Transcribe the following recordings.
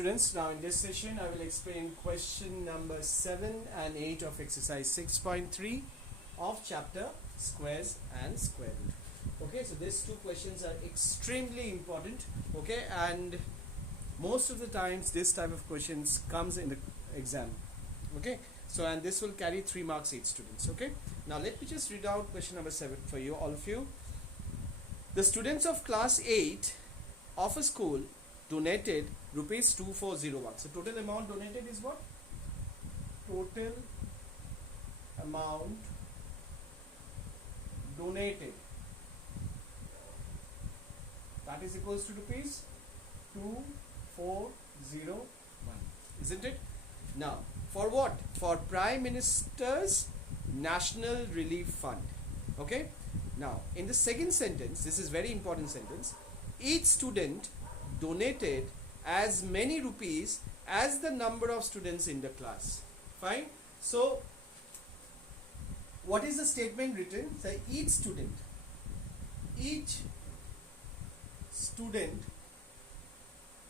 Students, now in this session I will explain question number 7 and 8 of exercise 6.3 of chapter squares and square root. Okay, so these two questions are extremely important, okay, and most of the times this type of questions comes in the exam. Okay, so and this will carry 3 marks each students. Okay, now let me just read out question number 7 for you, all of you. The students of class 8 of a school donated rupees 2401. So total amount donated is what? Total amount donated, that is equals to rupees 2401, isn't it? Now for what? For Prime Minister's National Relief Fund. Okay, now in the second sentence, this is very important sentence, each student donated as many rupees as the number of students in the class. Fine. So what is the statement written? Say each student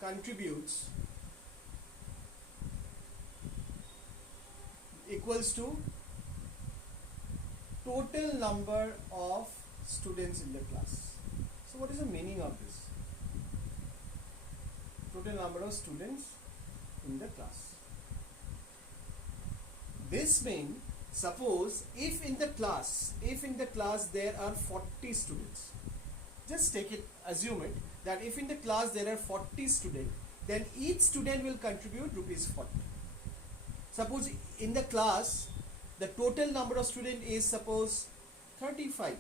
contributes equals to total number of students in the class. So what is the meaning of this? Total number of students in the class. This means, suppose if in the class there are 40 students, just take it, assume it, that if in the class there are 40 students, then each student will contribute rupees 40. Suppose in the class the total number of students is suppose 35,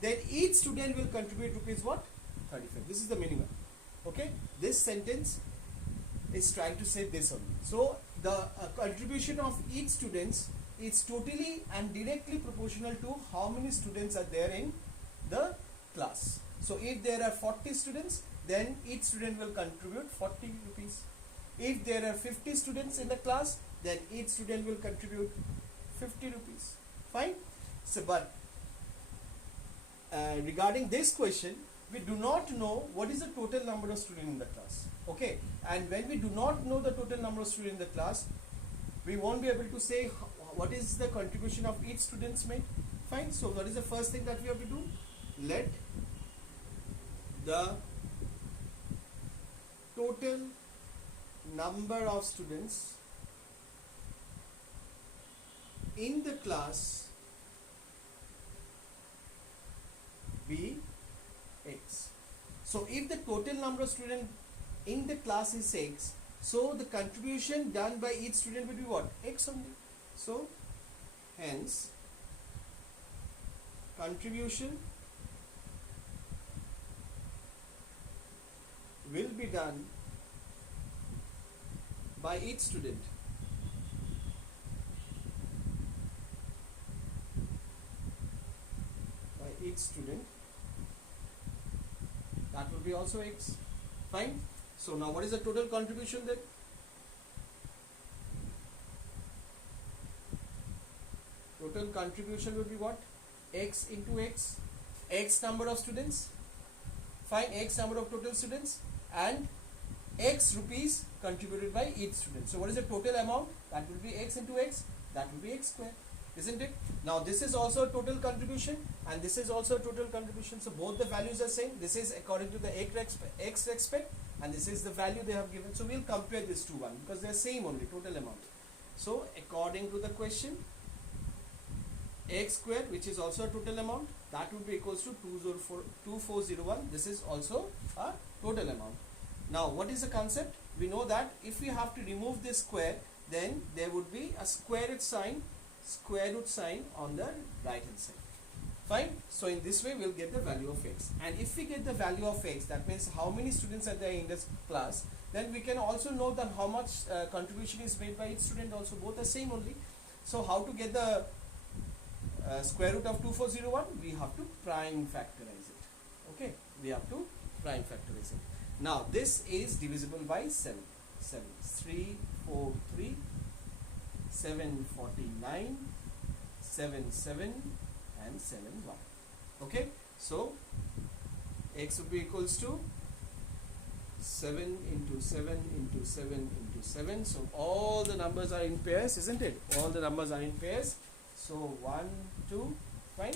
then each student will contribute rupees what? 35. This is the minimum. Okay, this sentence is trying to say this only. So the contribution of each students is totally and directly proportional to how many students are there in the class. So if there are 40 students, then each student will contribute 40 rupees. If there are 50 students in the class, then each student will contribute 50 rupees. Fine. So but regarding this question, we do not know what is the total number of students in the class. Okay, and when we do not know the total number of students in the class, we won't be able to say what is the contribution of each student's made. Fine. So what is the first thing that we have to do? Let the total number of students in the class be X. So if the total number of students in the class is X, so the contribution done by each student will be what? X only. So hence contribution will be done by each student that will be also X. Fine. So now what is the total contribution then? Total contribution will be what? X into X. X number of students. Fine. X number of total students and X rupees contributed by each student. So what is the total amount? That will be X into X. That will be X square. Isn't it? Now this is also a total contribution and this is also a total contribution. So both the values are same. This is according to the X respect and this is the value they have given. So we'll compare these two one because they are same only, total amount. So according to the question, X square, which is also a total amount, that would be equals to 2401. This is also a total amount. Now what is the concept? We know that if we have to remove this square, then there would be a square root sign on the right hand side. Fine. So in this way we'll get the value of X, and if we get the value of X, that means how many students are there in this class, then we can also know that how much contribution is made by each student also. Both are same only. So how to get the square root of 2401? We have to prime factorize it. Okay, we have to prime factorize it. Now this is divisible by 7. 3, 4, 3, 7, 49, 7, 7 and 7, 1. Okay, so x would be equals to 7 into 7 into 7 into 7. So all the numbers are in pairs, isn't it? All the numbers are in pairs. So 1, 2, fine.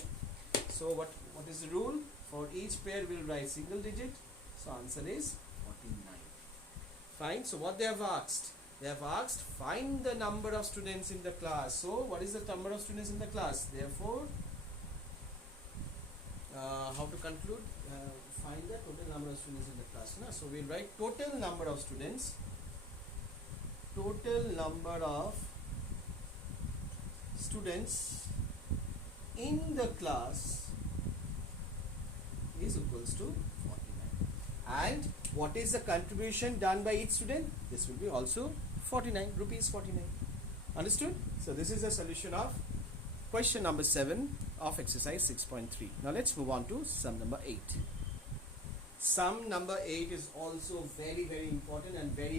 So what is the rule? For each pair we'll write single digit. So answer is 49. Fine. So what they have asked? They have asked find the number of students in the class. So what is the number of students in the class? Therefore, how to conclude? Find the total number of students in the class. Na? So we'll write total number of students. Total number of students in the class is equals to 49. And what is the contribution done by each student? This will be also 49 rupees 49. Understood? So this is the solution of question number 7 of exercise 6.3. Now let's move on to sum number 8. Sum number 8 is also very important and very